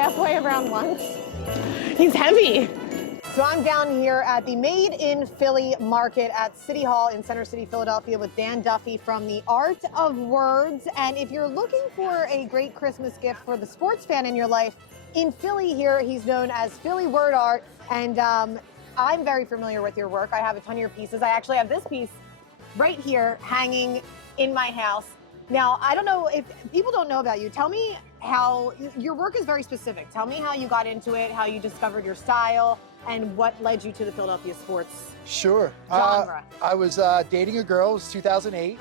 halfway around once. He's heavy. So I'm down here at the Made in Philly Market at City Hall in Center City, Philadelphia with Dan Duffy from The Art of Words. And if you're looking for a great Christmas gift for the sports fan in your life, in Philly here, he's known as Philly Word Art. And I'm very familiar with your work. I have a ton of your pieces. I actually have this piece right here hanging in my house. Now, I don't know if people don't know about you. Tell me how your work is very specific. Tell me how you got into it, how you discovered your style, and what led you to the Philadelphia sports Sure. genre. I was dating a girl. It was 2008,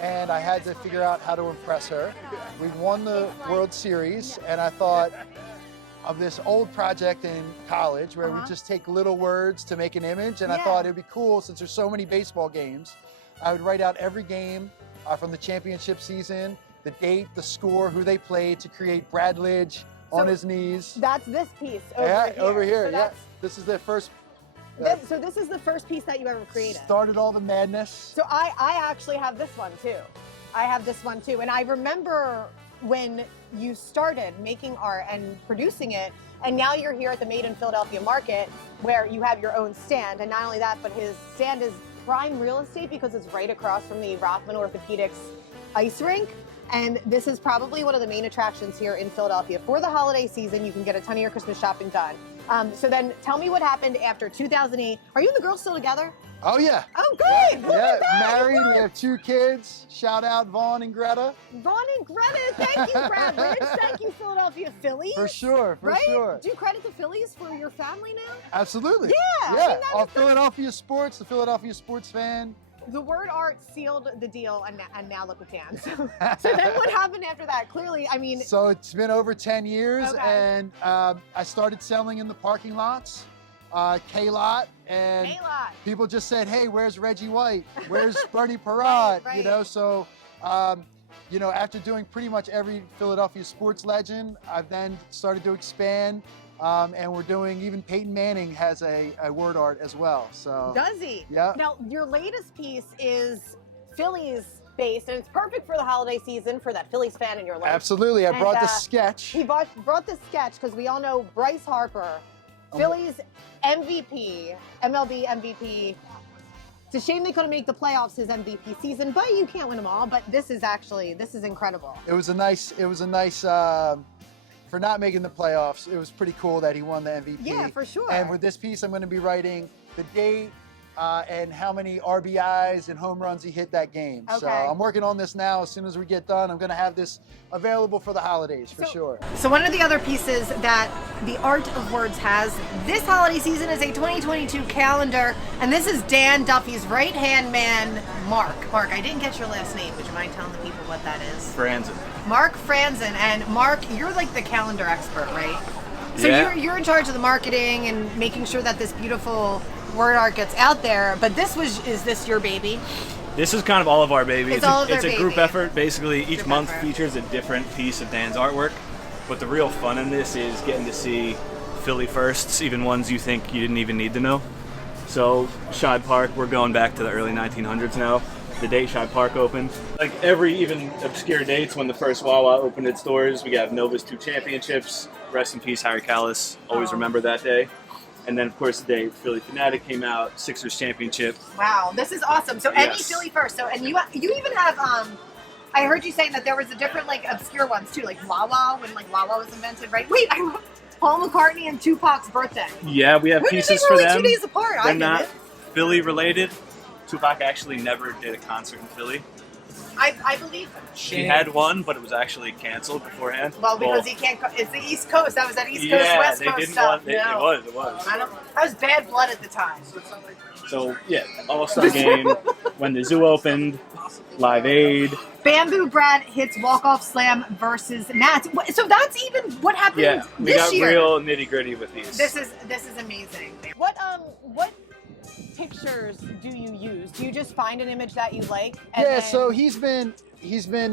and I had to figure out how to impress her. We won the World Series, and I thought of this old project in college where we just take little words to make an image, and I thought it'd be cool since there's so many baseball games. I would write out every game from the championship season, the date, the score, who they played, to create Bradledge on his knees. That's this piece over here. So this is the first. So this is the first piece that you ever created. Started all the madness. So I actually have this one too. I have this one too. And I remember when you started making art and producing it, and now you're here at the Made in Philadelphia Market where you have your own stand. And not only that, but his stand is prime real estate because it's right across from the Rothman Orthopedics ice rink. And this is probably one of the main attractions here in Philadelphia. For the holiday season, you can get a ton of your Christmas shopping done. So then tell me what happened after 2008. Are you and the girls still together? Oh, yeah. Oh, good. Look at that. Married. We have 2 kids. Shout out Vaughn and Greta. Vaughn and Greta. Thank you, Bradledge. Thank you, Philadelphia Phillies. For sure, for sure. Do you credit the Phillies for your family now? Absolutely. Yeah. Yeah. I mean, All Philadelphia sports, the Philadelphia sports fan. The word art sealed the deal, and now look what can. So then what happened after that? Clearly, I mean. So it's been over 10 years, and I started selling in the parking lots, K-Lot, and people just said, hey, where's Reggie White? Where's Bernie Parrott? Right. You know, so, you know, after doing pretty much every Philadelphia sports legend, I've then started to expand. And we're doing, even Peyton Manning has a word art as well. So does he? Yeah. Now, your latest piece is Phillies based, and it's perfect for the holiday season for that Phillies fan in your life. Absolutely. I brought the sketch. He brought the sketch because we all know Bryce Harper, Phillies MVP, MLB MVP. It's a shame they couldn't make the playoffs his MVP season, but you can't win them all. But this is incredible. It was a nice. For not making the playoffs, it was pretty cool that he won the MVP. Yeah, for sure. And with this piece, I'm going to be writing the date and how many RBIs and home runs he hit that game. Okay. So I'm working on this now. As soon as we get done, I'm going to have this available for the holidays, for sure. So one of the other pieces that the Art of Words has this holiday season is a 2022 calendar, and this is Dan Duffy's right-hand man, Mark. Mark, I didn't get your last name. Would you mind telling the people what that is? Franzen. Mark Franzen. And Mark, you're like the calendar expert, right? So yeah. you're in charge of the marketing and making sure that this beautiful word art gets out there. But is this your baby? This is kind of all of our baby. It's a group effort. Basically, each month features a different piece of Dan's artwork. But the real fun in this is getting to see Philly firsts, even ones you think you didn't even need to know. So Shibe Park, we're going back to the early 1900s now. The date Shibe Park opened. Like every even obscure dates when the first Wawa opened its doors, we got Nova's 2 championships. Rest in peace, Harry Callis. Always remember that day. And then, of course, the day Philly Fanatic came out, Sixers championship. Wow, this is awesome. So any Philly first. So, and you even have, I heard you saying that there was a different, like, obscure ones, too. Like Wawa, when, like, Wawa was invented, right? Wait, Paul McCartney and Tupac's birthday. Yeah, we have pieces for them. They're only 2 days apart. They're not Philly related. Tupac actually never did a concert in Philly. I believe him. She had one, but it was actually canceled beforehand. Well, because he can't. It's the East Coast. That was that East Coast, West Coast stuff. It was. That was bad blood at the time. So yeah, All-Star Game when the zoo opened, Live Aid. Bamboo Brad hits walk-off slam versus Nats. So that's even what happened this year. Yeah, we got real nitty-gritty with these. This is amazing. What pictures do you use? Do you just find an image that you like? And so he's been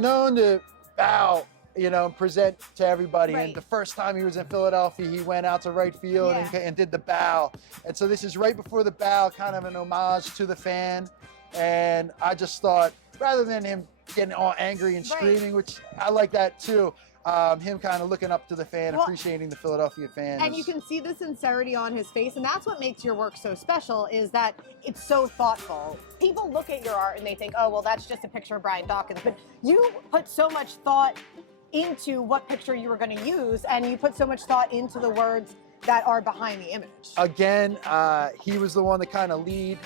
known to bow, you know, and present to everybody. Right. And the first time he was in Philadelphia, he went out to right field and did the bow. And so this is right before the bow, kind of an homage to the fan. And I just thought, rather than him getting all angry and screaming, which I like that too, him kind of looking up to the fan, appreciating the Philadelphia fans. And you can see the sincerity on his face, and that's what makes your work so special, is that it's so thoughtful. People look at your art and they think, oh, well, that's just a picture of Brian Dawkins, but you put so much thought into what picture you were going to use, and you put so much thought into the words that are behind the image. Again, he was the one that kind of lead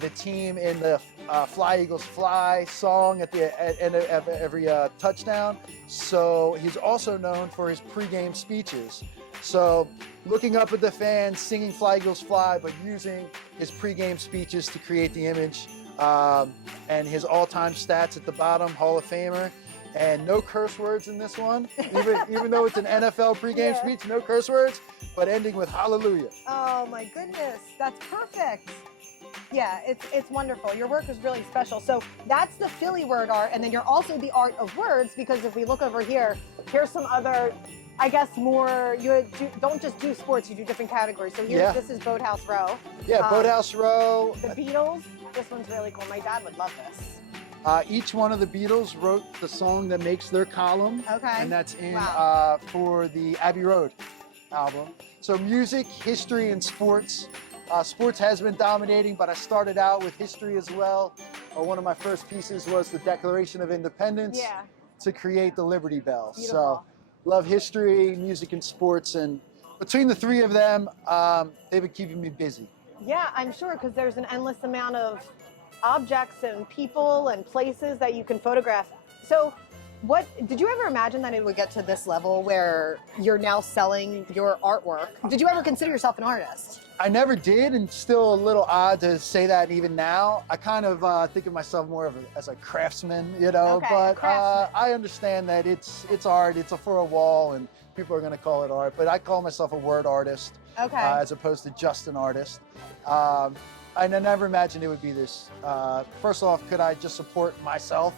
the team in the Fly Eagles Fly song at the end of every touchdown. So he's also known for his pregame speeches. So looking up at the fans, singing Fly Eagles Fly, but using his pregame speeches to create the image, and his all-time stats at the bottom, Hall of Famer. And no curse words in this one, even though it's an NFL pregame speech, no curse words, but ending with hallelujah. Oh my goodness, that's perfect. Yeah, it's wonderful. Your work is really special. So that's the Philly word art, and then you're also the art of words, because if we look over here, here's some other, I guess, more, don't just do sports, you do different categories. So this is Boathouse Row. Yeah, Boathouse Row. The Beatles, this one's really cool. My dad would love this. Each one of the Beatles wrote the song that makes their column. Okay. And that's in for the Abbey Road album. So music, history, and sports. Sports has been dominating, but I started out with history as well. One of my first pieces was the Declaration of Independence to create the Liberty Bell. Beautiful. So love history, music, and sports. And between the three of them, they've been keeping me busy. Yeah, I'm sure, because there's an endless amount of objects and people and places that you can photograph. So what did you ever imagine that it would get to this level where you're now selling your artwork? Did you ever consider yourself an artist? I never did, and still a little odd to say that even now. I kind of think of myself more as a craftsman, you know, but I understand that it's art, it's for a wall, and people are going to call it art, but I call myself a word artist as opposed to just an artist. I never imagined it would be this. First off, could I just support myself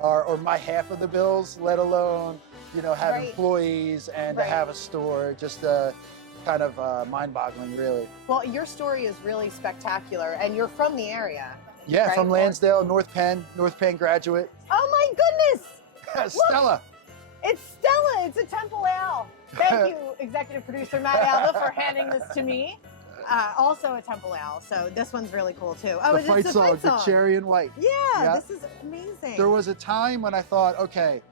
or my half of the bills, let alone, you know, have employees and to have a store? Just kind of mind-boggling, really. Well, your story is really spectacular, and you're from the area. Yeah, from Lansdale, North Penn graduate. Oh my goodness! Stella. Look, it's Stella. It's a Temple Owl. Thank you, executive producer Matt Alva, for handing this to me. Also a Temple Owl, so this one's really cool too. Oh, the fight song, the Cherry and White. Yeah, this is amazing. There was a time when I thought, okay,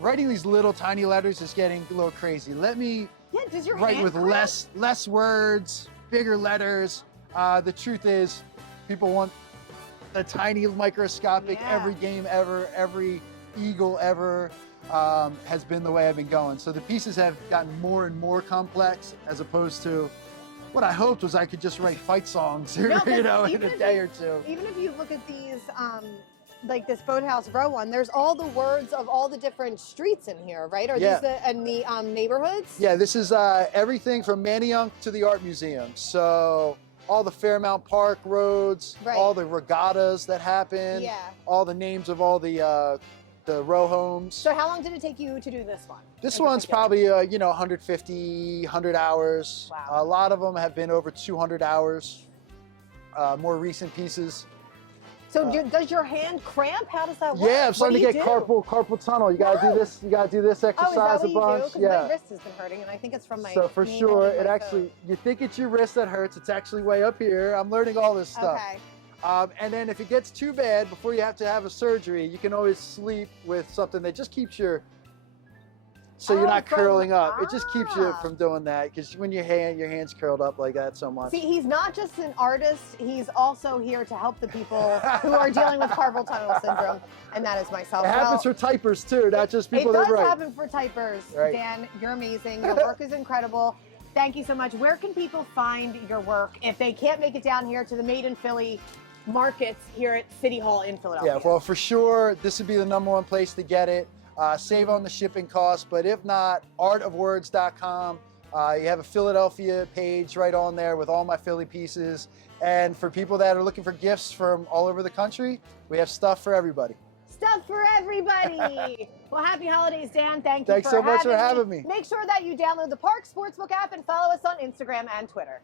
writing these little tiny letters is getting a little crazy. Let me write with less words, bigger letters. The truth is, people want the tiny microscopic. Every game ever, every eagle ever has been the way I've been going. So the pieces have gotten more and more complex, as opposed to what I hoped was I could just write fight songs, you know, in a day or two. Even if you look at these, like this Boathouse Row one, there's all the words of all the different streets in here, right? Are these the neighborhoods? Yeah, this is everything from Manayunk to the Art Museum. So all the Fairmount Park roads, all the regattas that happen, all the names of all the row homes. So how long did it take you to do this one? This one's probably, 150, 100 hours. Wow. A lot of them have been over 200 hours, more recent pieces. So does your hand cramp? How does that work? Yeah, I'm starting to get carpal tunnel. You gotta do this. You gotta do this exercise a bunch. Yeah. My wrist has been hurting, and I think it's from my. So for sure, it actually. You think it's your wrist that hurts? It's actually way up here. I'm learning all this stuff. Okay. And then if it gets too bad, before you have to have a surgery, you can always sleep with something that just keeps your. So you're not curling up. It just keeps you from doing that, because when your hand's curled up like that so much. See, he's not just an artist, he's also here to help the people who are dealing with carpal tunnel syndrome, and that is myself. It happens for typers too, not just people that write. It does happen for typers. Right. Dan, you're amazing. Your work is incredible. Thank you so much. Where can people find your work if they can't make it down here to the Made in Philly markets here at City Hall in Philadelphia? Yeah, well, for sure, this would be the #1 place to get it. Save on the shipping costs, but if not, artofwords.com. You have a Philadelphia page right on there with all my Philly pieces. And for people that are looking for gifts from all over the country, we have stuff for everybody. Stuff for everybody. Well, happy holidays, Dan. Thanks so much for having me. Make sure that you download the Park Sportsbook app and follow us on Instagram and Twitter.